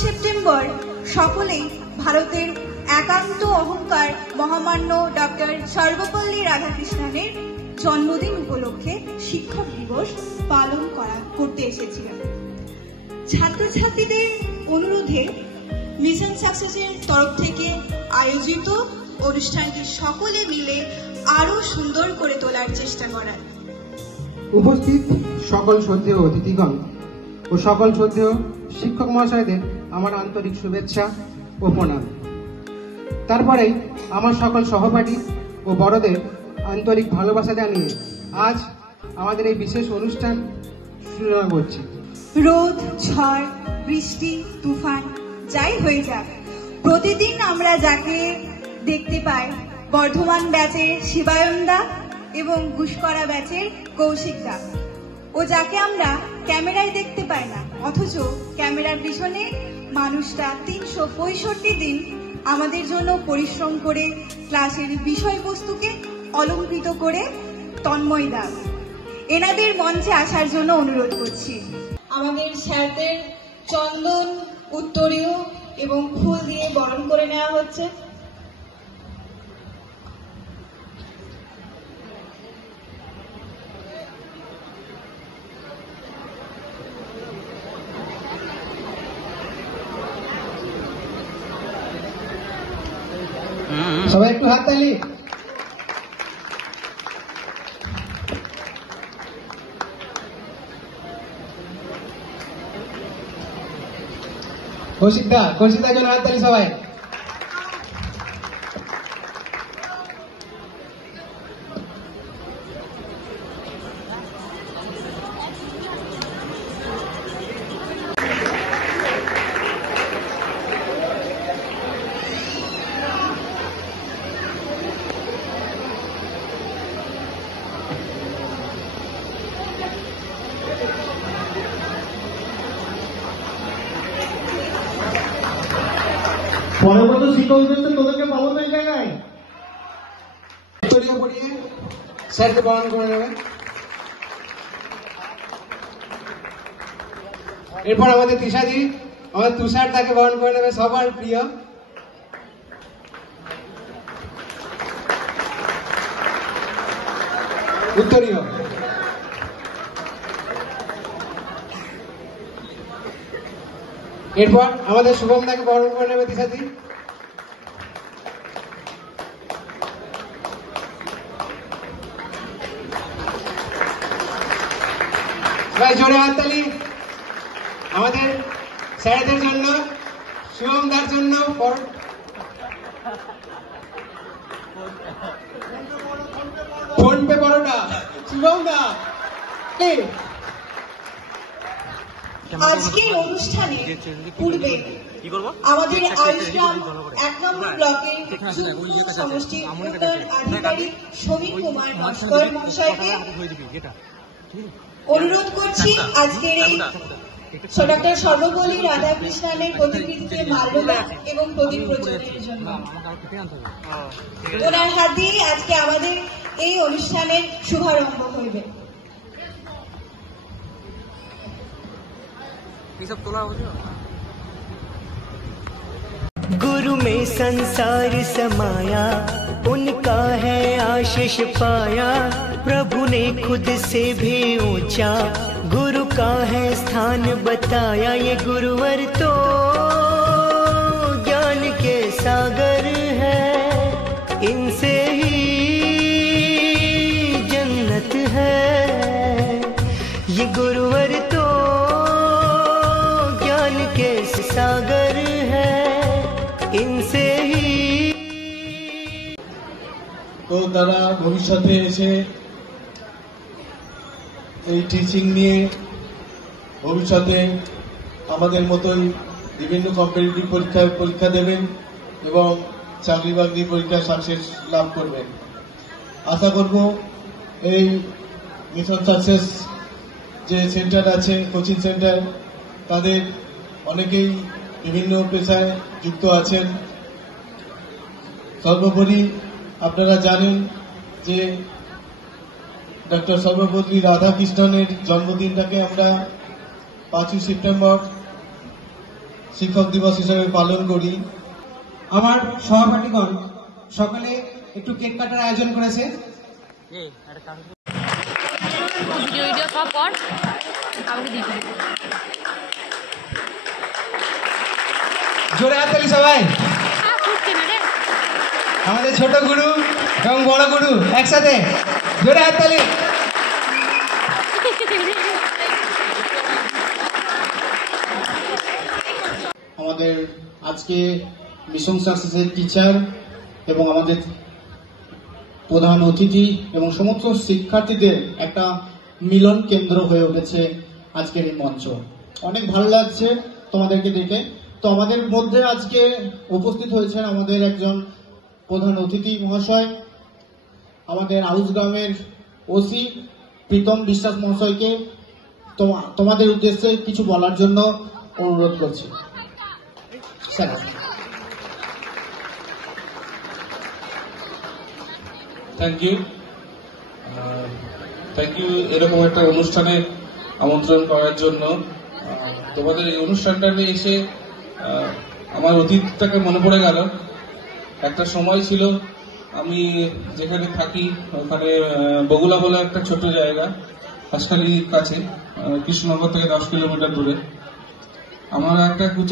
September সকলেই ভারতের একান্ত অহংকার মহামান্য ডক্টর সর্বপল্লী রাধাকৃষ্ণনের জন্মদিন উপলক্ষে শিক্ষক দিবস পালন করতে এসেছিলেন। ছাত্রছাত্রীদের অনুরোধে মিশন সাকসেসের তরফ থেকে আয়োজিত অনুষ্ঠানটি সকলে মিলে আরো সুন্দর করে তোলার চেষ্টা করার। উপস্থিত সকল শ্রদ্ধেয় অতিথিগণ ও সকল শ্রদ্ধেয় শিক্ষক মহাশয়দের আমার আন্তরিক শুভেচ্ছা ও প্রণাম। তারপরে আমার সকল সহপাঠী ও বড়দের আন্তরিক ভালোবাসা জানিয়ে আজ আমাদের এই বিশেষ অনুষ্ঠান শুরু করছি। রোদ, ঝড়, বৃষ্টি, তুফান যাই হয়ে যাক, প্রতিদিন আমরা যাকে দেখতে পাই বর্ধমান ব্যাচের শিবায়নদা এবং গুসকরা ব্যাচের কৌশিকদা, ও যাকে আমরা ক্যামেরায় দেখতে পাই না, অথচ ক্যামেরার পিছনে মানুষটা 365 দিন আমাদের জন্য পরিশ্রম করে ক্লাসের বিষয়বস্তুকে অলঙ্কৃত করে তন্ময়দা, এনাদের মঞ্চে আসার জন্য অনুরোধ করছি। আমাদের স্যারদের চন্দন, উত্তরীয় এবং ফুল দিয়ে বরণ করে নেওয়া হচ্ছে। সবাই একটু হাততালি। কৌশিকদার জন্য হাততালি সবাই। পরবর্তী শিক্ষক দিবস তোদেরকে পাবো তো এই জায়গায়। পড়িয়ে স্যারকে বরণ করে নেবে। এরপর আমাদের তিশাজি, আমাদের তুষার তাকে বরণ করে নেবে, সবার প্রিয়। উত্তরীয় এরপর আমাদের শুভম দাকে বরণ করে নেবে তিশাজি। ভাই জোরে হাততালি আমাদের স্যারদের জন্য, শুভম দার জন্য। ফোন পে বড়টা শুভম দা। আজকের অনুষ্ঠানে পূর্বে আমাদের আয়ুষ্গ্রাম 1 নম্বর ব্লকের সমষ্টির উন্নয়ন আধিকারিক সমীর কুমার নস্কর মহাশয়কে অনুরোধ করছি আজকের এই ডক্টর সর্বপল্লী রাধাকৃষ্ণনের প্রতিকৃতিতে মাল্যদান এবং প্রদীপ প্রজ্বলনের জন্য। ওনার হাত দিয়েই আজকে আমাদের এই অনুষ্ঠানের শুভারম্ভ হইবে। गुरु में संसार समाया, उनका है आशीष पाया। प्रभु ने खुद से भी ऊंचा गुरु का है स्थान बताया। ये गुरुवर तो ज्ञान के सागर है, इनसे ही जन्नत है। ये गुरुवर तो ज्ञान के सागर है, इनसे ही। তো তারা ভবিষ্যতে এসে এই টিচিং নিয়ে ভবিষ্যতে আমাদের মতোই বিভিন্ন কম্পিটিটিভ পরীক্ষা দেবেন এবং চাকরি বাকরি পরীক্ষা সাকসেস লাভ করবেন। আশা করব এই মিশন সাকসেস যে সেন্টার আছে, কোচিং সেন্টার, তাদের অনেকেই বিভিন্ন পেশায় যুক্ত আছেন। সর্বোপরি আপনারা জানেন যে ডক্টর সর্বপল্লী রাধাকৃষ্ণনের জন্মদিনটাকে আমরা 5ই সেপ্টেম্বর শিক্ষক দিবস হিসেবে পালন করি। আমার সহপাঠীগণ সকলে একটু কেক কাটার আয়োজন করেছে। ভিডিও সব পর আমাকে দিতে জোরে হাততালি সবাই। আমাদের ছোট গুরু এবং বড় গুরু একসাথে জোরে হাততালি। আমাদের আজকে মিশন সাকসেসের টিচার এবং আমাদের প্রধান অতিথি এবং সমস্ত শিক্ষার্থীদের একটা মিলন কেন্দ্র হয়ে উঠেছে আজকের এই মঞ্চ। অনেক ভালো লাগছে তোমাদেরকে দেখে। তো আমাদের মধ্যে আজকে উপস্থিত হয়েছেন আমাদের একজন প্রধান অতিথি মহাশয়, আমাদের আউসগ্রামের ওসি প্রীতম বিশ্বাস মহাশয়কে তোমাদের উদ্দেশ্যে কিছু বলার জন্য অনুরোধ করছি। স্যার। থ্যাংক ইউ এরকম একটা অনুষ্ঠানে আমন্ত্রণ করার জন্য। তোমাদের এই অনুষ্ঠানটা নিয়ে এসে আমার অতীতটাকে মনে পড়ে গেল। একটা সময় ছিল আমি যেখানে থাকি ওখানে বগুলা বলে একটা ছোট জায়গা, হাসখালির কাছে, কৃষ্ণনগর থেকে 10 কিলোমিটার দূরে।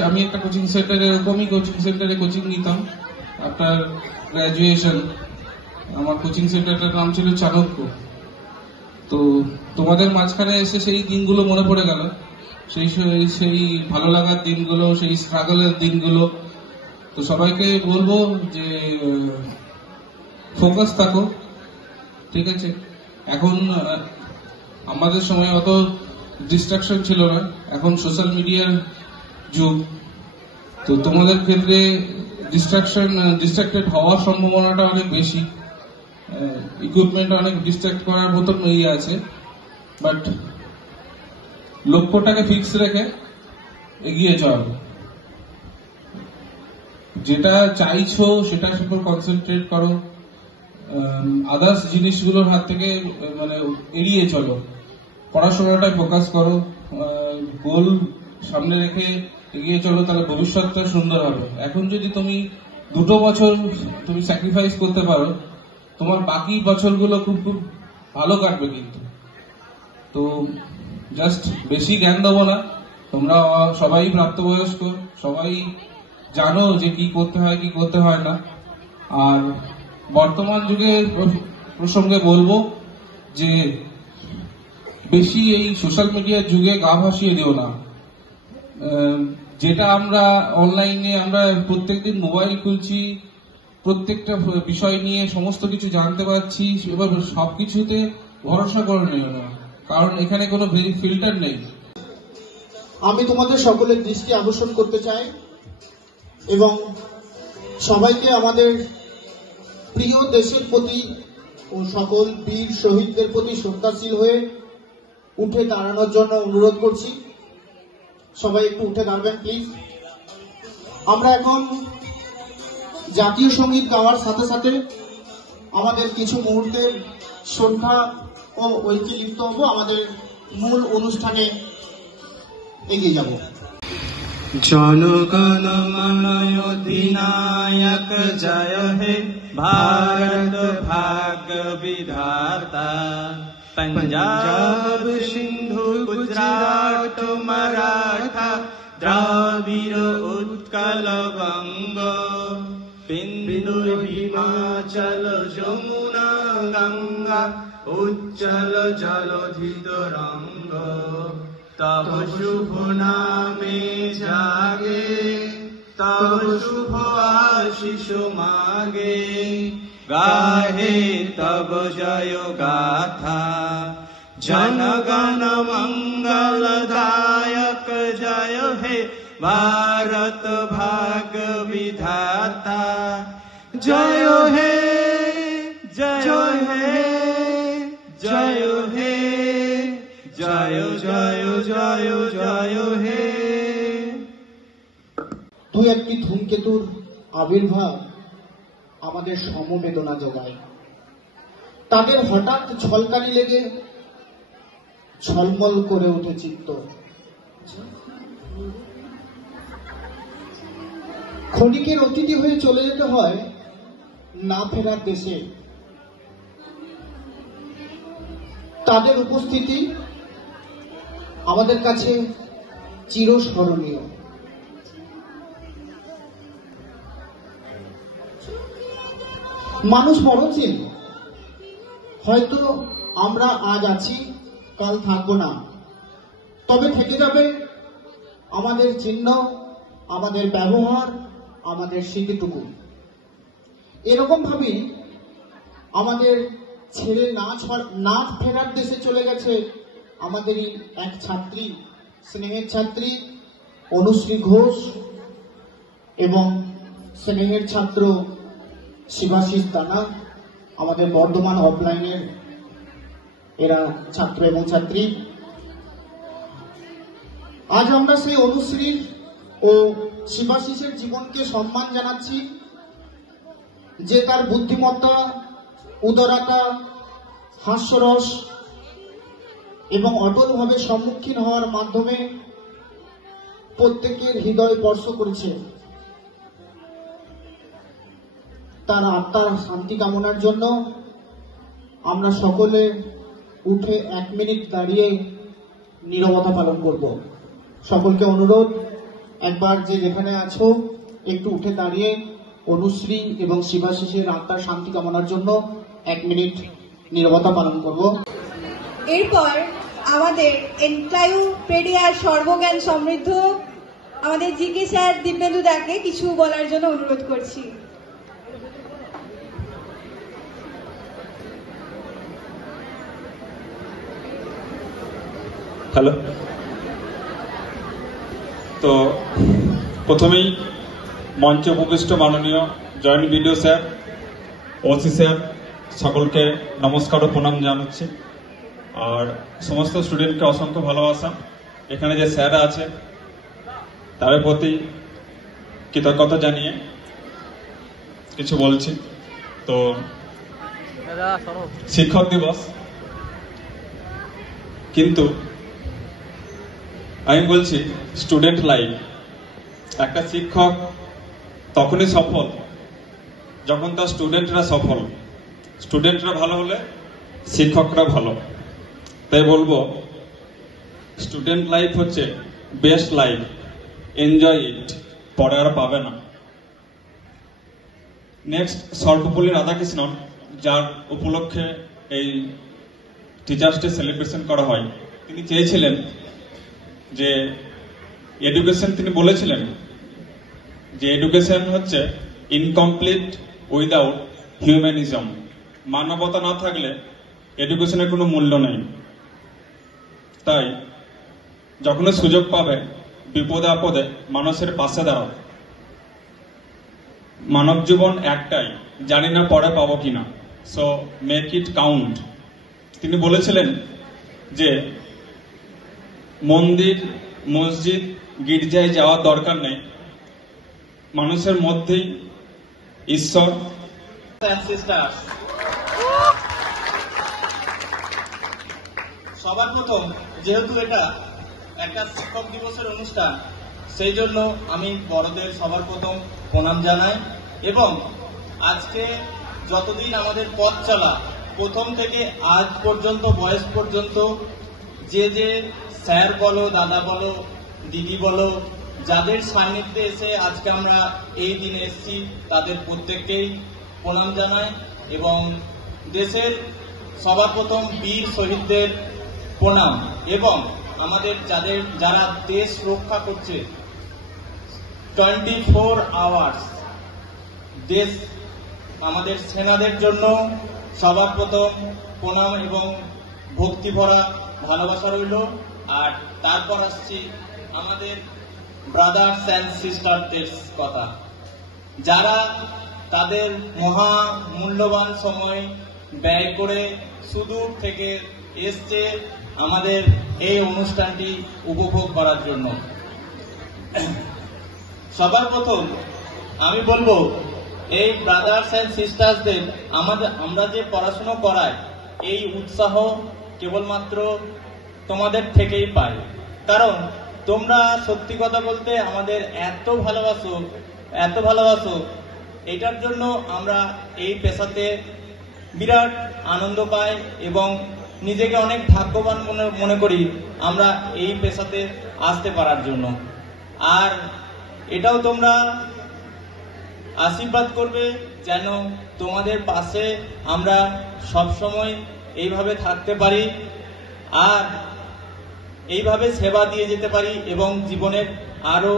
আমি একটা কোচিং সেন্টারে, এরকমই কোচিং সেন্টারে কোচিং নিতাম আফটার গ্রাজুয়েশন। আমার কোচিং সেন্টারটার নাম ছিল চাণক্য। তো তোমাদের মাঝখানে এসে সেই দিনগুলো মনে পড়ে গেল, সেই ভালো লাগার দিনগুলো, সেই স্ট্রাগলের দিনগুলো। তো সবাইকে বলবো যে ফোকাস থাকো, ঠিক আছে? এখন আমাদের সময় অত ডিস্ট্রাকশন ছিল না, এখন সোশ্যাল মিডিয়ার যুগ। তো তোমাদের ক্ষেত্রে ডিস্ট্রাক্টেড হওয়ার সম্ভাবনাটা অনেক বেশি, ইকুইপমেন্ট অনেক ডিস্ট্রাক্ট করার মতন আছে। বাট লক্ষ্যটাকে ফিক্স রেখে এগিয়ে যাও, যেটা চাইছো সেটার উপর কনসেন্ট্রেট করো, আদার্স জিনিসগুলোর হাত থেকে মানে এড়িয়ে চলো, পড়াশোনাটায় ফোকাস করো, গোল সামনে রেখে এগিয়ে চলো, তাহলে ভবিষ্যৎটা সুন্দর হবে। এখন যদি তুমি 2 বছর তুমি স্যাক্রিফাইস করতে পারো, তোমার বাকি বছরগুলো খুব খুব ভালো কাটবে। কিন্তু তো জাস্ট বেশি জ্ঞান দেবো না, তোমরা সবাই প্রাপ্তবয়স্ক, সবাই জানো যে কি করতে হয় কি করতে হয় না। আর বর্তমান যুগের প্রসঙ্গে বলবো যে বেশি এই সোশ্যাল মিডিয়ার যুগে গা ভাসিয়ে দিও না। যেটা আমরা অনলাইনে আমরা প্রত্যেকদিন মোবাইল খুলছি, প্রত্যেকটা বিষয় নিয়ে সমস্ত কিছু জানতে পারছি, এবার সবকিছুতে ভরসা করে নিও না, কারণ এখানে কোনো ফিল্টার নেই। আমি তোমাদের সকলের দৃষ্টি আকর্ষণ করতে চাই এবং সবাইকে আমাদের প্রিয় দেশের প্রতি ও সকল বীর শহীদদের প্রতি শ্রদ্ধাশীল হয়ে উঠে দাঁড়ানোর জন্য অনুরোধ করছি। সবাই একটু উঠে দাঁড়াবেন প্লিজ। আমরা এখন জাতীয় সঙ্গীত গাওয়ার সাথে সাথে আমাদের কিছু মুহূর্তের শ্রদ্ধা ও ঐক্যে লিপ্ত হব, আমাদের মূল অনুষ্ঠানে এগিয়ে যাব। জনগণ মন অধিনায়ক জয় হে ভারত ভাগ্য বিধাতা, पंजाब सिंधु गुजरात मराठा द्राविड़ उत्कल बंग, बिंदु हिमाचल যমুনা गंगा उज्जल जलधि तरंग, तब शुभ नामे जागे तब शुभ आशीष मागे, गाहे तब जय गाथा जनगण मंगलदायक जय हे भारत भाग्य विधाता, जय हे जय हे जय हे जय जय जय जय हे। দু একটি ধূমকেতুর আবির্ভাব আমাদের সমবেদনা জোগায়। তাদের হঠাৎ ঝলকানি লেগে ঝলমল করে ওঠে চিত্ত। ক্ষণিকের অতিথি হয়ে চলে যেতে হয় না ফেরার দেশে। তাদের উপস্থিতি আমাদের কাছে চিরস্মরণীয়। মানুষ মরণশীল, হয়তো আমরা আজ আছি কাল থাকবো না, তবে থেকে যাবে আমাদের চিহ্ন, আমাদের ব্যবহার, আমাদের স্মৃতিটুকু। এরকম ভাবে আমাদের ছেড়ে না ফেরার দেশে চলে গেছে আমাদেরই এক ছাত্রী, স্নেহের ছাত্রী অনুশ্রী ঘোষ এবং স্নেহের ছাত্র শিবাশিস দানা, আমাদের বর্ধমান অফলাইনের এরা ছাত্র এবং ছাত্রী। আজ আমরা সেই অনুশ্রীর ও শিবাশিসের জীবনকে সম্মান জানাচ্ছি, যে তার বুদ্ধিমত্তা, উদারতা, হাস্যরস এবং অটলভাবে সম্মুখীন হওয়ার মাধ্যমে প্রত্যেকের হৃদয় স্পর্শ করেছে। তার আত্মার শান্তি কামনার জন্য আমরা সকলে উঠে 1 মিনিট দাঁড়িয়ে নীরবতা পালন করব। সকলকে অনুরোধ, একবার যে যেখানে আছো একটু উঠে দাঁড়িয়ে অনুশ্রী এবং শিবাশিসের আত্মার শান্তি কামনার জন্য 1 মিনিট নীরবতা পালন করব। এরপর আমাদের এনসাইক্লোপিডিয়ার সর্বজ্ঞান সমৃদ্ধ আমাদের জিকে স্যার দিব্যেন্দু দাকে কিছু বলার জন্য অনুরোধ করছি। হ্যালো, তো প্রথমেই মঞ্চে উপবিষ্ট মাননীয় joint BDO sir, OC sir, সকলকে নমস্কার ও প্রণাম জানাচ্ছি। আর সমস্ত স্টুডেন্টকে অসংখ্য ভালোবাসা। এখানে যে স্যাররা আছে তাদের প্রতি কৃতজ্ঞতা জানিয়ে কিছু বলছি। তো শিক্ষক দিবস, কিন্তু আমি বলছি স্টুডেন্ট লাইফ। একটা শিক্ষক তখনই সফল যখন তার স্টুডেন্টরা সফল। স্টুডেন্টরা ভালো হলে শিক্ষকরা ভালো। তাই বলবো স্টুডেন্ট লাইফ হচ্ছে বেস্ট লাইফ, এনজয় ইট, পরে আর পাবে না। নেক্সট সর্বপল্লী রাধাকৃষ্ণন, যার উপলক্ষে এই টিচার্স ডে সেলিব্রেশন করা হয়, তিনি চেয়েছিলেন যে এডুকেশন, তিনি বলেছিলেন যে এডুকেশন হচ্ছে ইনকমপ্লিট উইদাউট হিউম্যানিজম। মানবতা না থাকলে এডুকেশনের কোনো মূল্য নেই। তাই যখনই সুযোগ পাবে বিপদে আপদে মানুষের পাশে দাঁড়াও। মানব জীবন একটাই, জানি না পরে পাবো কিনা, সো মেক ইট কাউন্ট। তিনি বলেছিলেন যে মন্দির, মসজিদ, গির্জায় যাওয়ার দরকার নেই, মানুষের মধ্যেই ঈশ্বর। সবার প্রথম, যেহেতু এটা একটা শিক্ষক দিবসের অনুষ্ঠান, সেই জন্য আমি বড়দের সবার প্রথম প্রণাম জানাই। এবং আজকে যতদিন আমাদের পথ চলা, প্রথম থেকে আজ পর্যন্ত, বয়স পর্যন্ত, যে যে স্যার বলো, দাদা বলো, দিদি বলো, যাদের সান্নিধ্যে এসে আজকে আমরা এই দিনে এসেছি, তাদের প্রত্যেককেই প্রণাম জানাই। এবং দেশের সবার প্রথম বীর শহীদদের প্রণাম। এবং আমাদের যারা দেশ রক্ষা করছে 24 আওয়ার্স, দেশ আমাদের সেনাদের জন্য সবার প্রথম প্রণাম এবং ভক্তি ভরা ভালোবাসা রইল। আর তারপর আসছি আমাদের ব্রাদার্স অ্যান্ড সিস্টারদের কথা, যারা তাদের মহা মূল্যবান সময় ব্যয় করে সুদূর থেকে এসছে আমাদের এই অনুষ্ঠানটি উপভোগ করার জন্য। সবার প্রথম আমি বলবো, এই ব্রাদার্স অ্যান্ড সিস্টার্সদের আমরা যে পড়াশোনা করাই, এই উৎসাহ কেবলমাত্র তোমাদের থেকেই পাই। কারণ তোমরা সত্যি কথা বলতে আমাদের এত ভালোবাসো এত ভালোবাসো, এটার জন্য আমরা এই পেশাতে বিরাট আনন্দ পাই এবং নিজেকে অনেক ভাগ্যবান মনে করি আমরা এই পেশাতে আসতে পারার জন্য। আর এটাও তোমরা আশীর্বাদ করবে যেন তোমাদের পাশে আমরা সবসময় এইভাবে থাকতে পারি আর এইভাবে সেবা দিয়ে যেতে পারি এবং জীবনের আরো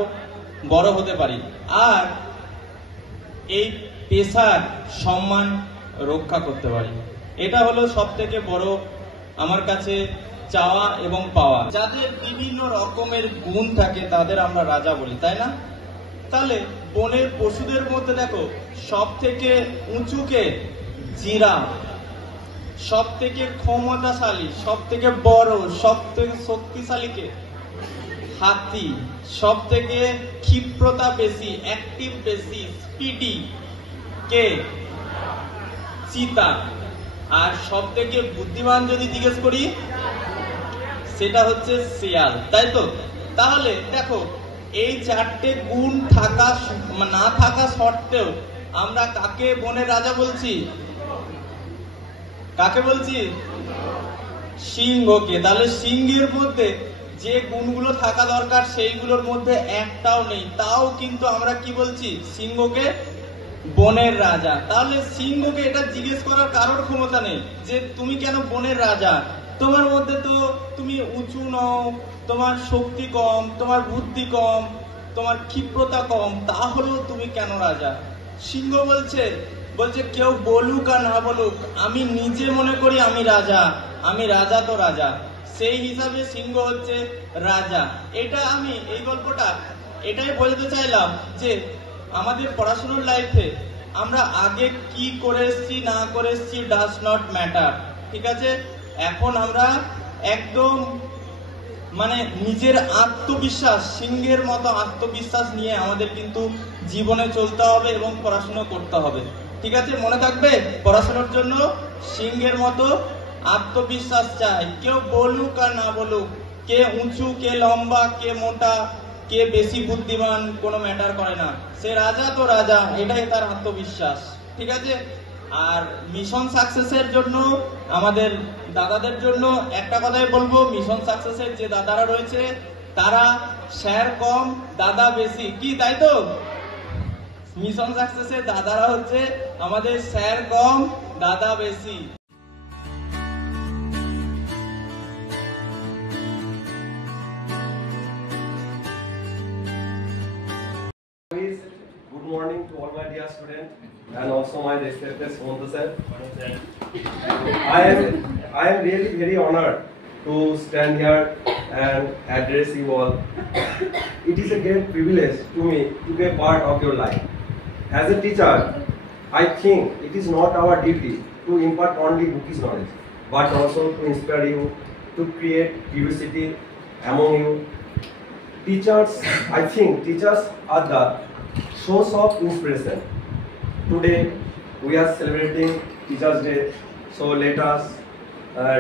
বড় হতে পারি আর এই পেশার সম্মান রক্ষা করতে পারি। এটা হলো সবথেকে বড় আমার কাছে চাওয়া এবং পাওয়া। যাদের বিভিন্ন রকমের গুণ থাকে তাদের আমরা রাজা বলি, তাই না? তাহলে বনের পশুদের মধ্যে দেখো সব থেকে উঁচুকে জিরাফ, সব থেকে ক্ষমতাশালী, সব থেকে বড়, সব থেকে শক্তিশালীকে হাতি, সব থেকে ক্ষিপ্রতা বেশি, অ্যাক্টিভ বেশি, স্পিডি কে চিতা, আর সব থেকে বুদ্ধিমান যদি জিজ্ঞেস করি সেটা হচ্ছে শিয়াল, তাই তো? তাহলে দেখো এই চারটে গুণ থাকা না থাকা সত্ত্বেও আমরা কাকে বনের রাজা বলছি? কাকে বলছি? সিংহকে। তাহলে সিংহের মধ্যে যে গুণগুলো থাকা দরকার সেইগুলোর মধ্যে একটাও নেই, তাও কিন্তু আমরা কি বলছি? সিংহকে বনের রাজা। তাহলে সিংহকে এটা জিজ্ঞেস করার কারোর ক্ষমতা নেই যে তুমি কেন বনের রাজা, তোমার মধ্যে তো তুমি উঁচু নও, তোমার শক্তি কম, তোমার বুদ্ধি কম, তোমার ক্ষিপ্রতা কম, তাহলেও তুমি কেন রাজা? সিংহ বলছে কেউ বলুক আর না বলুক, আমি নিজে মনে করি আমি রাজা, আমি রাজা তো রাজা, সেই হিসাবে সিংহ হচ্ছে রাজা। এটা আমি এই গল্পটা এটাই বোঝাতে চাইলাম যে আমাদের পড়াশোনার লাইফে আমরা আগে কি করে এসছি না করে এসছি ডাজ নট ম্যাটার, ঠিক আছে? এখন আমরা একদম মানে নিজের আত্মবিশ্বাস, সিংহের মতো আত্মবিশ্বাস নিয়ে আমাদের কিন্তু জীবনে চলতে হবে এবং পড়াশোনা করতে হবে, ঠিক আছে? মনে থাকবে পড়াশোনার জন্য সিংহের মতো আত্মবিশ্বাস চাই। কেউ বলুক আর না বলুক, কে উঁচু, কে লম্বা, কে মোটা, কে বেশি বুদ্ধিমান, কোনো ম্যাটার করে না, সে রাজা তো রাজা, এটাই তার আত্মবিশ্বাস, ঠিক আছে? আর মিশন সাকসেসের জন্য আমাদের দাদাদের জন্য একটা কথাই বলবো, মিশন সাকসেসের যে দাদারা রয়েছে তারা স্যার কম দাদা বেশি, কি তাই তো? মিশন সাকসেসের দাদারা হচ্ছে আমাদের স্যার কম দাদা বেশি। Good morning to all my dear students and also my respected Sumanta sir. I am really very honored to stand here and address you all. It is a great privilege to me to be a part of your life. As a teacher, I think it is not our duty to impart only bookish knowledge, but also to inspire you, to create curiosity among you. Teachers, I think teachers are the source of inspiration. Today we are celebrating Teachers Day, so let us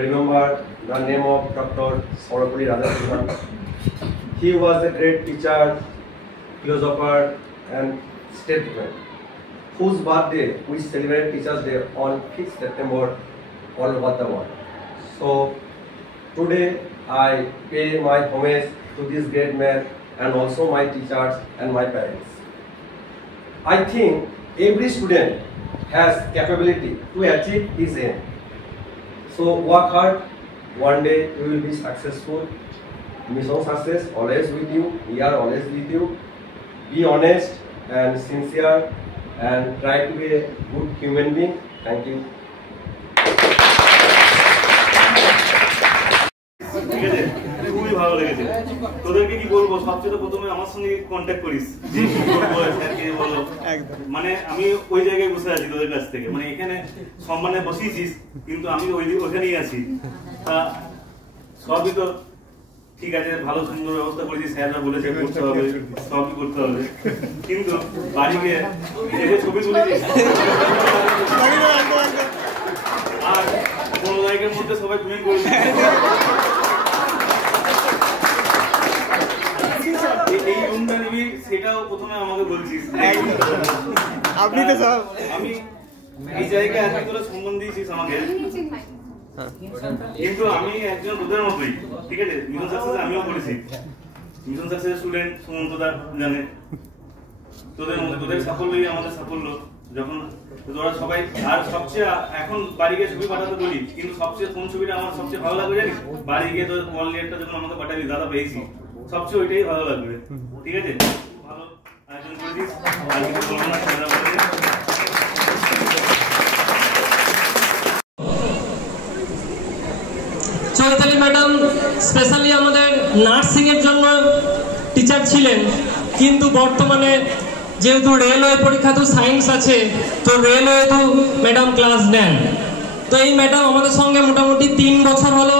remember the name of Dr. Sarvepalli Radhakrishnan. He was a great teacher, philosopher and statesman, whose birthday we celebrate Teachers Day on 5th September all over the world. So today I pay my homage to this great man and also my teachers and my parents. I think every student has capability to achieve his aim. So work hard, one day you will be successful. Mission Success always with you, we are always with you. Be honest and sincere and try to be a good human being. Thank you. খুবই ভালো লেগেছে। তোদেরকে কি বলবো, সবচেয়ে প্রথমে আমার সঙ্গে কন্ট্যাক্ট করিস যে কি করবো স্যারকে বলো, মানে আমি ওই জায়গায় বসে আছি তোদের কাছ থেকে, মানে এখানে সম্মানে বসিয়েছিস কিন্তু আমি ওইখানেই আছি। তা সবই তো ঠিক আছে, ভালো সুন্দর ব্যবস্থা করেছি, স্যাররা বলেছে করতে হবে, সবই করতে হবে, কিন্তু বাড়ি গিয়ে ছবি তুলেছিস আর 15 লাইকের মধ্যে সবাই টুইট করবে। এই রুমটা নিবি সেটাও প্রথমে আমাকে বলছিস। আপনি তো সব আমি এই জায়গায় এত করে সম্মান দিয়েছিস আমাকে, কিন্তু আমি একজন তোদের মতোই, ঠিক আছে? মিশন সাকসেস আমিও করেছি, মিশন সাকসেস স্টুডেন্ট সুমন্তদা জানে, তোদের সাফল্যই আমাদের সাফল্য। যখন তোরা সবাই, আর সবচেয়ে এখন বাড়ি গিয়ে ছবি পাঠাতে বলি, কিন্তু সবচেয়ে কোন ছবিটা আমার সবচেয়ে ভালো লাগবে জানিস? বাড়ি গিয়ে তোর কল লেটারটা যখন আমাকে পাঠাবি, দাদা পেয়েছি, সবচেয়ে ওইটাই ভালো লাগবে, ঠিক আছে? ভালো আয়োজন করে দিস, আর কিছু বলবো না, ছেলেরা বলে চৈতালি ম্যাডাম স্পেশালি আমাদের নার্সিং এর জন্য টিচার ছিলেন, কিন্তু বর্তমানে যেহেতু রেলওয়ে পরীক্ষা তো সায়েন্স আছে, তো রেলওয়ে তো ম্যাডাম ক্লাস নেন। তো এই ম্যাডাম আমাদের সঙ্গে মোটামুটি 3 বছর হলো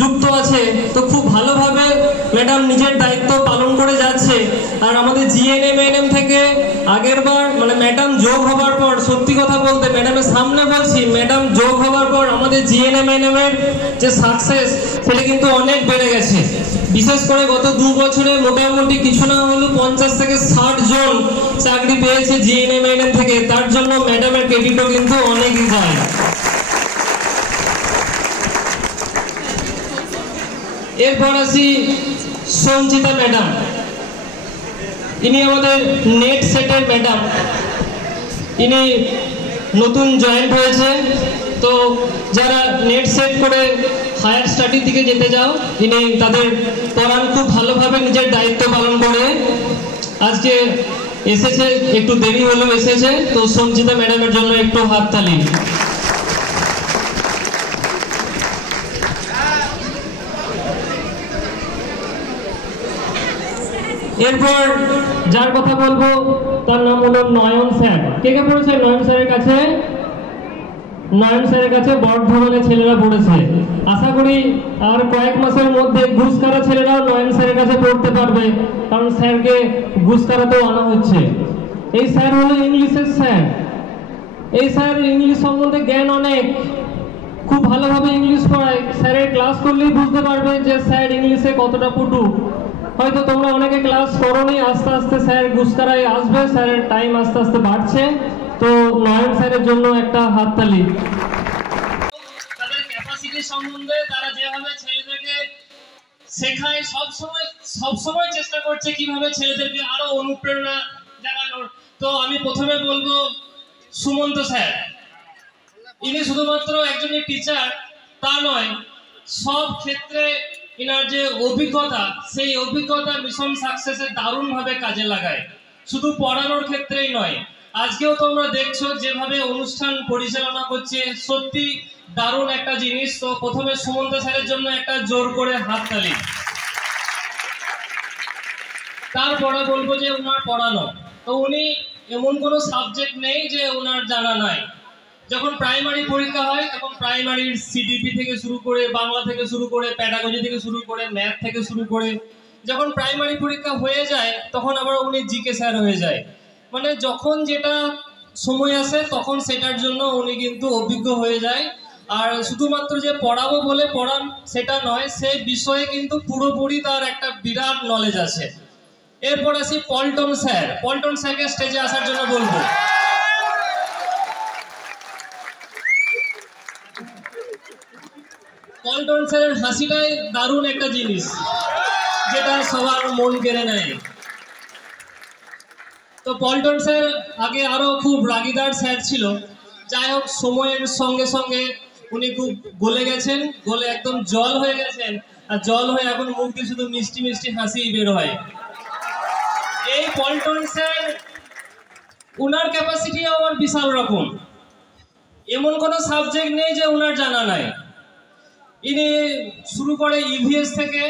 যুক্ত আছে, তো খুব ভালোভাবে ম্যাডাম নিজের দায়িত্ব পালন করে যাচ্ছে। আর আমাদের জিএনএম থেকে আগের বার মানে ম্যাডাম যোগ হবার পর, সত্যি কথা বলতে ম্যাডামের সামনে বলছি, ম্যাডাম যোগ হবার পর আমাদের জিএনএম এর যে সাকসেস সেটা কিন্তু অনেক বেড়ে গেছে। বিশেষ করে গত 2 বছরে মোটামুটি কিছু না হলেও 50 থেকে 60 জন চাকরি পেয়েছে জিএনএম থেকে, তার জন্য ম্যাডামের ক্রেডিটও কিন্তু অনেকই যায়। এরপর আসি সঞ্চিতা ম্যাডাম, ইনি আমাদের নেট সেটের ম্যাডাম, ইনি নতুন জয়েন্ট হয়েছে। তো যারা নেট সেট করে হায়ার স্টাডির দিকে যেতে যাও, ইনি তাদের পড়ান, খুব ভালোভাবে নিজের দায়িত্ব পালন করে। আজকে এসেছে, একটু দেরি হলেও এসেছে, তো সঞ্চিতা ম্যাডামের জন্য একটু হাততালি। এরপর যার কথা বলবো তার নাম হলো নয়ন স্যার। কে কে পড়েছে নয়ন স্যারের কাছে? নয়ন স্যারের কাছে বর্ধমানের ছেলেরা পড়েছে। আশা করি আর কয়েক মাসের মধ্যে ঘুষকারা ছেলেরাও নয়ন স্যারের কাছে পড়তে পারবে, কারণ স্যারকে ঘুষকারাতেও আনা হচ্ছে। এই স্যার হলো ইংলিশের স্যার। এই স্যার ইংলিশ সম্বন্ধে জ্ঞান অনেক, খুব ভালোভাবে ইংলিশ পড়ায়। স্যারের ক্লাস করলেই বুঝতে পারবে যে স্যার ইংলিশে কতটা পটু। হয়তো তোমরা অনেকে ক্লাস করোনি, আস্তে আস্তে স্যার গুসকারায় আসবে, স্যারের টাইম আস্তে আস্তে বাড়ছে। তো নয়ন স্যারের জন্য একটা হাততালি। তাদের ক্যাপাসিটি সম্বন্ধে তারা যেভাবে ছেলেদেরকে শেখায়, সবসময় চেষ্টা করছে কিভাবে ছেলেদেরকে আরো অনুপ্রেরণা জাগানোর। তো আমি প্রথমে বলবো সুমন্ত স্যার, ইনি শুধুমাত্র একজন টিচার তা নয়, সব ক্ষেত্রে ইনার যে অভিজ্ঞতা, সেই অভিজ্ঞতা মিশন সাকসেসে দারুণভাবে কাজে লাগায়। শুধু পড়ানোর ক্ষেত্রেই নয়, আজকেও তোমরা দেখছো যেভাবে অনুষ্ঠান পরিচালনা করছে, সত্যি দারুণ একটা জিনিস। তো প্রথমে সুমন্ত স্যারের জন্য একটা জোর করে হাততালি। তারপরে বলবো যে উনার পড়ানো, তো উনি এমন কোনো সাবজেক্ট নেই যে উনার জানা নাই। যখন প্রাইমারি পরীক্ষা হয় তখন প্রাইমারির সিডিপি থেকে শুরু করে, বাংলা থেকে শুরু করে, প্যাডাগজি থেকে শুরু করে, ম্যাথ থেকে শুরু করে, যখন প্রাইমারি পরীক্ষা হয়ে যায় তখন আবার উনি জিকে স্যার হয়ে যায়। মানে যখন যেটা সময় আসে তখন সেটার জন্য উনি কিন্তু অভিজ্ঞ হয়ে যায়। আর শুধুমাত্র যে পড়াবো বলে পড়ান সেটা নয়, সেই বিষয়ে কিন্তু পুরোপুরি তার একটা বিরাট নলেজ আছে। এরপর আসি পল্টন স্যার। পল্টন স্যারকে স্টেজে আসার জন্য বলবো। পল্টন স্যারের হাসিটাই দারুণ একটা জিনিস, যেটা সবার মন কেড়ে নেয়। তো পল্টন স্যার আগে আরো খুব রাগীদার স্যার ছিল, যাই হোক সময়ের সঙ্গে সঙ্গে উনি খুব গলে গেছেন, গলে একদম জল হয়ে গেছেন, আর জল হয়ে এখন মুখ দিয়ে শুধু মিষ্টি মিষ্টি হাসি বের হয়। এই পল্টন স্যার, উনার ক্যাপাসিটি আমার বিশাল রকম, এমন কোনো সাবজেক্ট নেই যে উনার জানা নাই। ইনি শুরু করে ইভিএস থেকে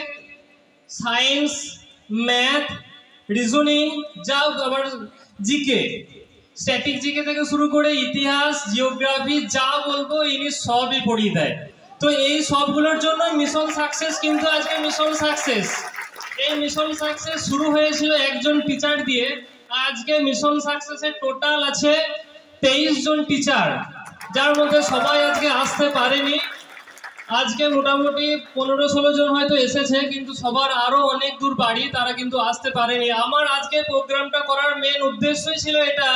সায়েন্স, ম্যাথ, রিজনিং, যা আবার জিকে, স্ট্যাটিক জিকে থেকে শুরু করে ইতিহাস, জিওগ্রাফি, যা বলবো ইনি সবই পড়িয়ে দেয়। তো এই সবগুলোর জন্য মিশন সাকসেস কিন্তু আজকে মিশন সাকসেস। এই মিশন সাকসেস শুরু হয়েছিল একজন টিচার দিয়ে, আজকে মিশন সাকসেসের টোটাল আছে 23 জন টিচার, যার মধ্যে সবাই আজকে আসতে পারেনি। আজকে মোটামুটি 15-16 জন হয়তো এসেছে, কিন্তু সবার আরো অনেক দূর বাড়ি, তারা কিন্তু আসতে পারেনি। আমার আজকে প্রোগ্রামটা করার মেন উদ্দেশ্যই ছিল এটা,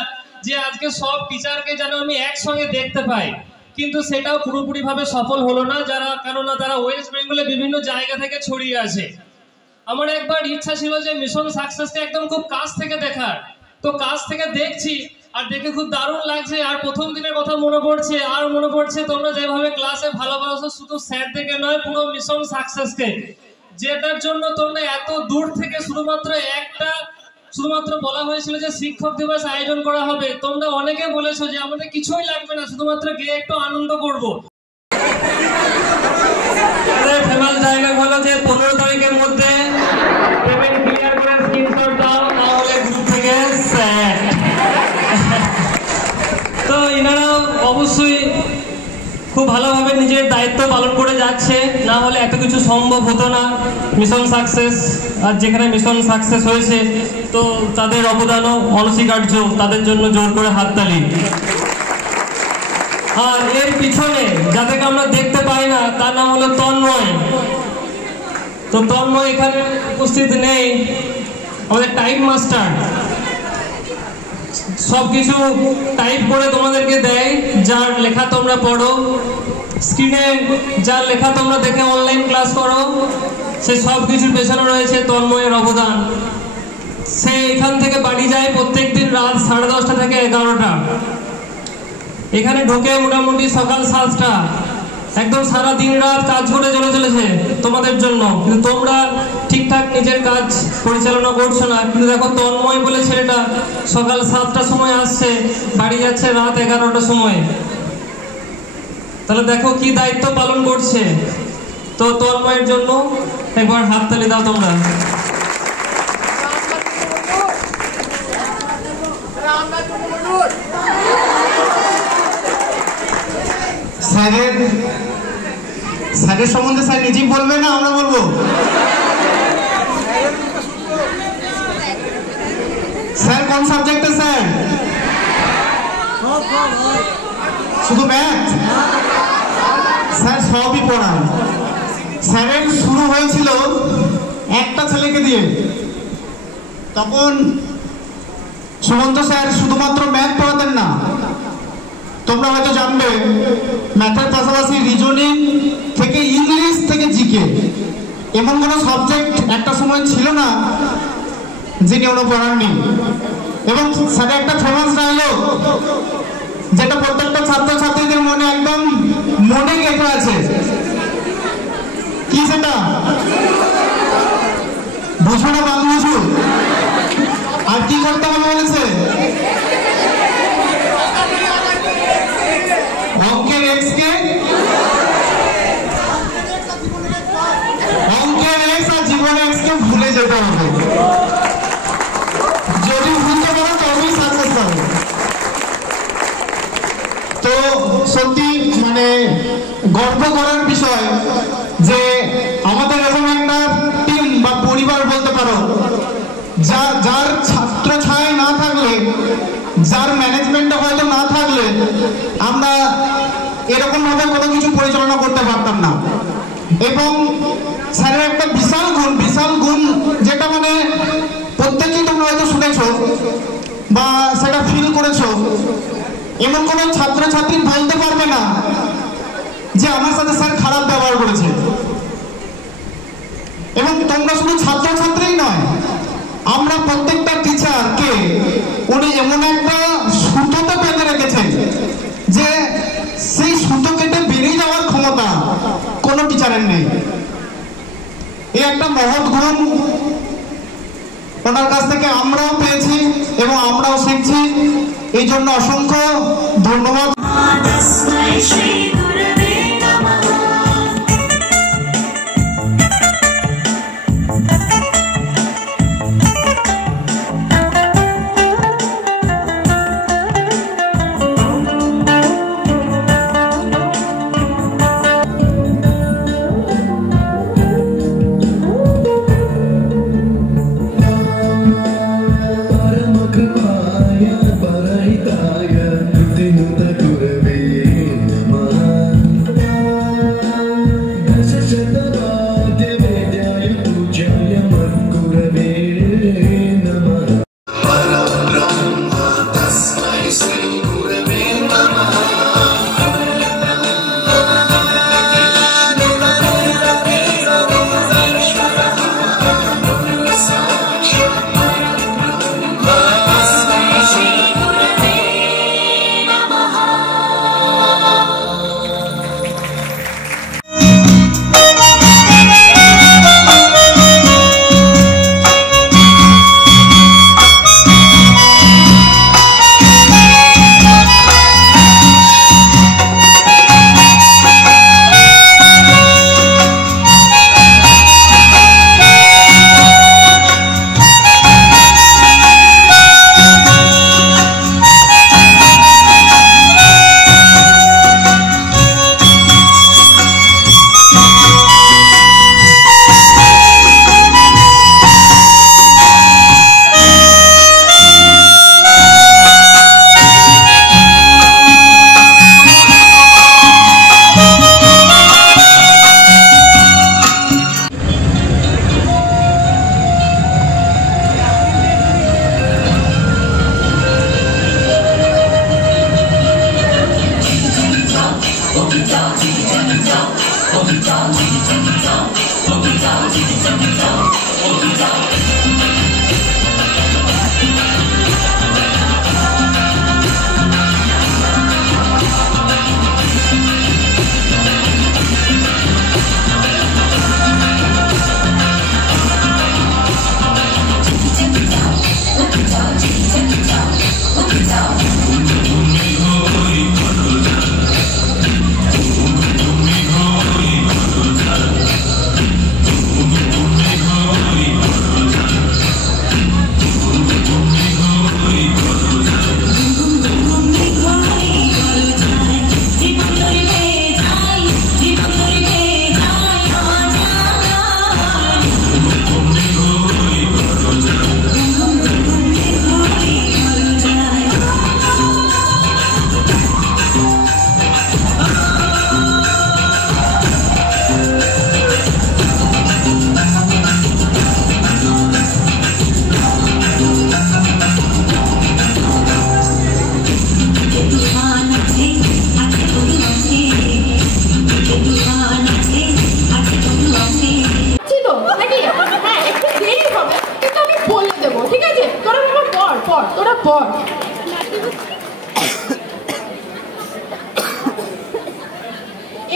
যে আজকে সব টিচারকে যেন আমি একসঙ্গে দেখতে পাই, কিন্তু সেটাও পুরোপুরিভাবে সফল হলো না, কেননা তারা ওয়েস্ট বেঙ্গলে বিভিন্ন জায়গা থেকে ছড়িয়ে আছে। আমার একবার ইচ্ছা ছিল যে মিশন সাকসেসকে একদম খুব কাছ থেকে দেখার, তো কাছ থেকে দেখছি আর দেখে খুব দারুণ লাগছে। আর প্রথম দিনের কথা মনে পড়ছে, আর মনে পড়ছে তোমরা যেভাবে ক্লাসে ভালোবাসো, শুধু স্যার থেকে নয়, পুরো মিশন সাকসেসকে, যেটার জন্য তোমরা এত দূর থেকে শুধুমাত্র বলা হয়েছিল যে শিক্ষক দিবস আয়োজন করা হবে। তোমরা অনেকে বলেছো যে আমাদের কিছুই লাগবে না, শুধুমাত্র গিয়ে একটু আনন্দ করবো। ফেমাস জায়গা হলো যে 15 তারিখের মধ্যে পেমেন্ট ক্লিয়ার করে স্ক্রিনশট দাও, তাহলে গ্রুপ থেকে স্যার। তো এনারাও অবশ্যই খুব ভালোভাবে নিজের দায়িত্ব পালন করে যাচ্ছে, না হলে এত কিছু সম্ভব হতো না। মিশন সাকসেস, আর যেখানে মিশন সাকসেস হয়েছে, তো তাদের অবদানও অনস্বীকার্য, তাদের জন্য জোর করে হাততালি। আর এর পিছনে যাদেরকে আমরা দেখতে পাই না, তার নাম হলো তন্ময়। তো তন্ময় এখানে উপস্থিত নেই, আমাদের টাইপ মাস্টার। সবকিছু টাইপ করে তোমাদেরকে দেয়, যার লেখা তোমরা পড়ো, স্ক্রিনে যার লেখা তোমরা দেখে অনলাইন ক্লাস করো, সে সব কিছুর পেছনে রয়েছে তন্ময়ের অবদান। সে এখান থেকে বাড়ি যায় প্রত্যেকদিন রাত 10:30 থেকে 11টা, এখানে ঢোকে মোটামুটি সকাল 7টা, একদম সারা দিন রাত কাজ করে চলেছে তোমাদের জন্য, কিন্তু তোমরা ঠিকঠাক নিজের কাজ পরিচালনা করছো না। কিন্তু দেখো তন্ময় বলে ছেলেটা সকাল 7টার সময় আসছে, বাড়ি যাচ্ছে রাত 11টার সময়, তাহলে দেখো কি দায়িত্ব পালন করছে। তো তন্ময়ের জন্য একবার হাততালি দাও তোমরা। স্যারের সম্বন্ধে স্যার নিজেই বলবে না আমরা বলবো? স্যার কোন সাবজেক্টে স্যার? শুধু ম্যাথ? স্যার সবই পড়ান। স্যারের শুরু হয়েছিল একটা ছেলেকে দিয়ে, তখন সুমন্ত স্যার শুধুমাত্র ম্যাথ পড়াতেন না, তোমরা হয়তো জানবে ম্যাথের পাশাপাশি রিজনিং থেকে ইংলিশ থেকে জিকে, এমন কোনো সাবজেক্ট একটা সময় ছিল না যিনি উনি পড়াননি। এবং স্যারের একটা ফেমাস ডায়লগ, যেটা প্রত্যেকটা ছাত্রছাত্রীদের মনে একদম মনে গেঁথে আছে, কি সেটা? বুঝো না বাংলা বুঝো। আর কি করতে হবে বলেছে? অঙ্কের এক্স আর জীবনে এক্স কে ভুলে যেতে হবে, যদি ভুলতে পারো তবেই সাকসেস পাবে। তো সত্যি মানে গর্ব করার বিষয় যে আমাদের এরকম একটা টিম বা পরিবার বলতে পারো, যার ছাত্র ছায় না থাকলে, যার ম্যানেজমেন্টটা হয়তো না থাকলে আমরা এরকম ভাবে কোনো কিছু পরিচালনা করতে পারতাম না। এবং স্যারের একটা বিশাল গুণ যেটা মানে প্রত্যেকেই তোমরা হয়তো শুনেছো বা সেটা ফিল করেছো, এমন কোনো ছাত্রছাত্রী বলতে পারবে না যে আমার সাথে স্যার খারাপ ব্যবহার করেছে। এবং তোমরা শুধু ছাত্রছাত্রীই নয়, আমরা প্রত্যেকটা টিচারকে উনি এমন একটা সুতোতে বেঁধে রেখেছেন যে সেই সুতো কেটে বেরিয়ে যাওয়ার ক্ষমতা কোনো টিচারের নেই। এই একটা মহৎ গুণ ওনার কাছ থেকে আমরাও পেয়েছি এবং আমরাও শিখছি, এই জন্য অসংখ্য ধন্যবাদ। Parahitāya, Nutinu Takurave Namaha.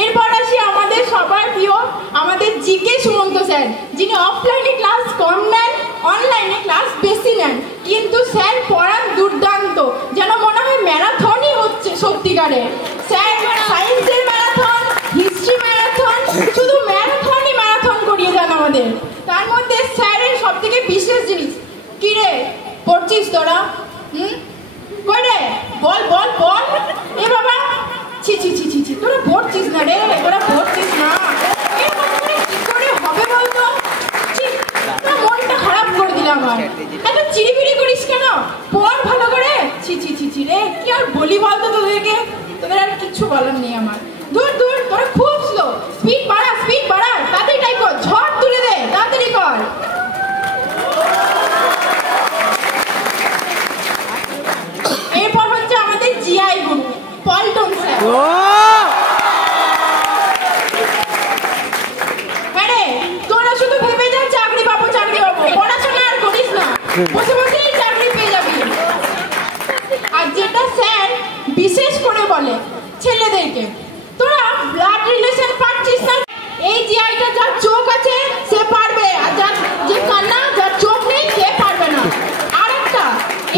এরপর আসি আমাদের সবার প্রিয় আমাদের জিকে সুমন্ত স্যার, যিনি অফলাইনে ক্লাস কম নেন, অনলাইনে ক্লাস বেশি নেন, কিন্তু স্যার পড়ান দুর্দান্ত, যেন মনে হয় ম্যারাথনই হচ্ছে সত্যিকারে। স্যার সায়েন্সের ম্যারাথন, হিস্ট্রি ম্যারাথন, শুধু ম্যারাথনই ম্যারাথন করিয়ে দেন আমাদের। তার মধ্যে স্যারের সব থেকে বিশেষ জিনিস, কি রে পড়ছিস তোরা? কই রে, বল বল বল। এ বাবা, ছি ছি ছি ছি ছি, তোরা পড়ছিস না রে, তোরা পড়ছিস না, কি করে হবে বলতো? মনটা খারাপ করে দিলাম। আমার এত চিড়িবিড়ি করিস কেন? পড় ভালো করে। ছি ছি ছি ছি রে, কি আর বলি বলতো তোদেরকে? তোদের আর কিচ্ছু বলার নেই আমার। দূর দূর, তোরা খুব স্লো। স্পিড বাড়া, স্পিড বাড়া, তাড়াতাড়ি টাইপ কর, ঝড় তুলে দে, তাড়াতাড়ি কর। এরপর হচ্ছে আমাদের জিআই গুরু পল্টন স্যার। হ্যাঁ, তোরা শুধু ভেবে যা চাকরি পাবো চাকরি পাবো, পড়াশোনা আর করিস না, বসে বসেই চাকরি পেয়ে যাবি। আর যেটা স্যার বিশেষ করে বলে ছেলেদেরকে, তোরা ব্লাড রিলেশন পাচ্ছিস না, এই জিআইটা যার চোখ আছে সে পারবে, আর যার যে কান্না, যার চোখ নেই সে পারবে না। আর একটা,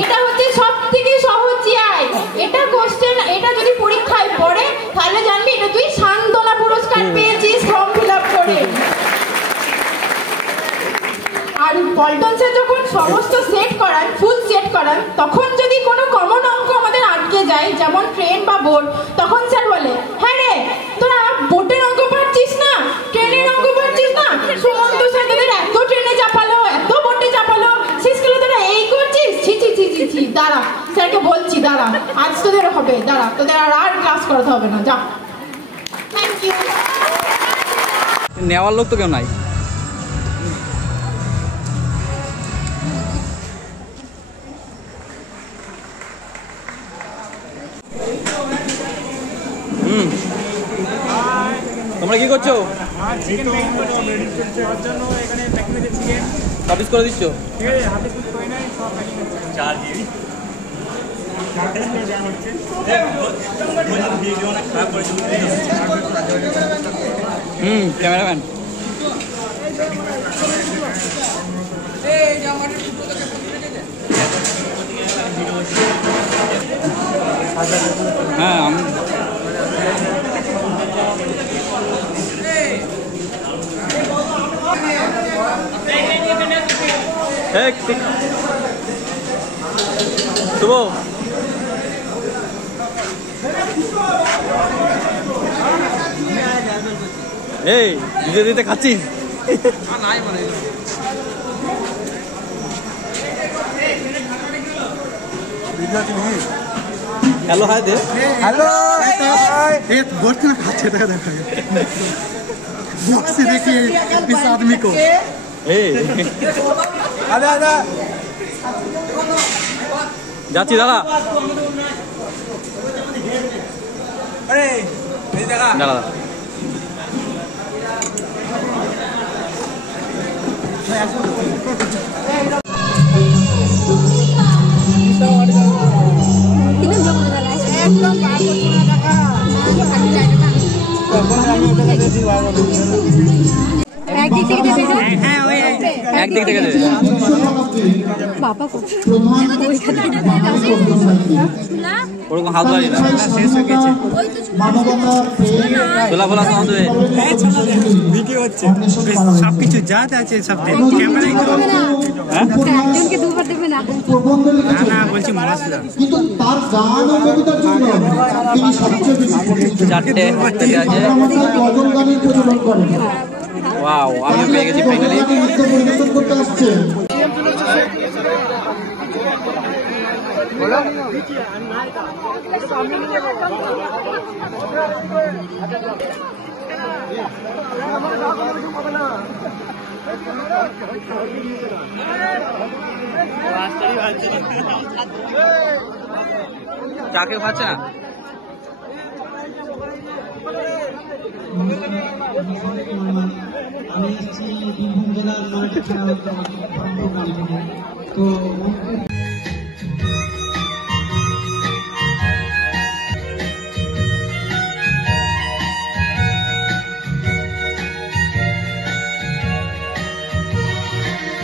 এটা হচ্ছে সব থেকে সহজ জিআই। এটা কোশ্চেন, এটা যদি পরীক্ষায় পড়ে তাহলে জানবি এটা তুই সান্ত্বনা পুরস্কার পেয়েছিস ফর্ম ফিল আপ করে। আর পল্টন স্যার যখন সমস্ত সেট করান, ফুল সেট করান, তখন যদি কোনো কমন অঙ্ক আমাদের আটকে যায়, যেমন ট্রেন বা বোট, তখন স্যার বলে, হ্যাঁ রে তোরা বোটের অঙ্ক পাচ্ছিস না, ট্রেনের অঙ্ক পাচ্ছিস না, সুমন্ত স্যার তোদের এত ট্রেনে চাপালো, এত বোটে চাপালো, শেষকালে তোরা এই করছিস। ছি ছি ছি ছি ছি, দাঁড়া, স্যারকে বলছি দাঁড়া, আজ তোদের হবে, দাঁড়া, তোদের আর ক্লাস করাতে হবে না, যা। Thank you. নেওয়ার লোক তো কেউ নাই। তোমরা কি করছো? অফিস করে দিচ্ছ? ক্যামেরাম্যান হ্যাঁ আমি শুভ এই দিতে দিতে খাচ্ছিস? हेलो हाय दे हेलो ये बहुत ना खाते थे देखो से देखिए इस आदमी को ए आजा आजा যাচ্ছি দাদা আরে এই জায়গা দাদা একদিক থেকে দেবে হ্যাঁ ওই একদিক থেকে দেবে বাবা ওরকম হাত বাড়ি না শেষ হয়ে গেছে বলা বলা সাউন্ড হবে ভিডিও হচ্ছে সবকিছু যা আছে সব ক্যামেরাই তো একজনকে দুবার দেবে না না না বলছি মশলা কিন্তু তার গান ও কবিতার জন্য তিনি সবচেয়ে বেশি চারটে হাতে আছে গজল গানের প্রচলন করেন। ওয়াও আমি পেয়ে গেছি ফাইনালি পরিবেশন করতে আসছে যাকে খাচ্ছে না আমি এসেছি বীরভূম জেলার তো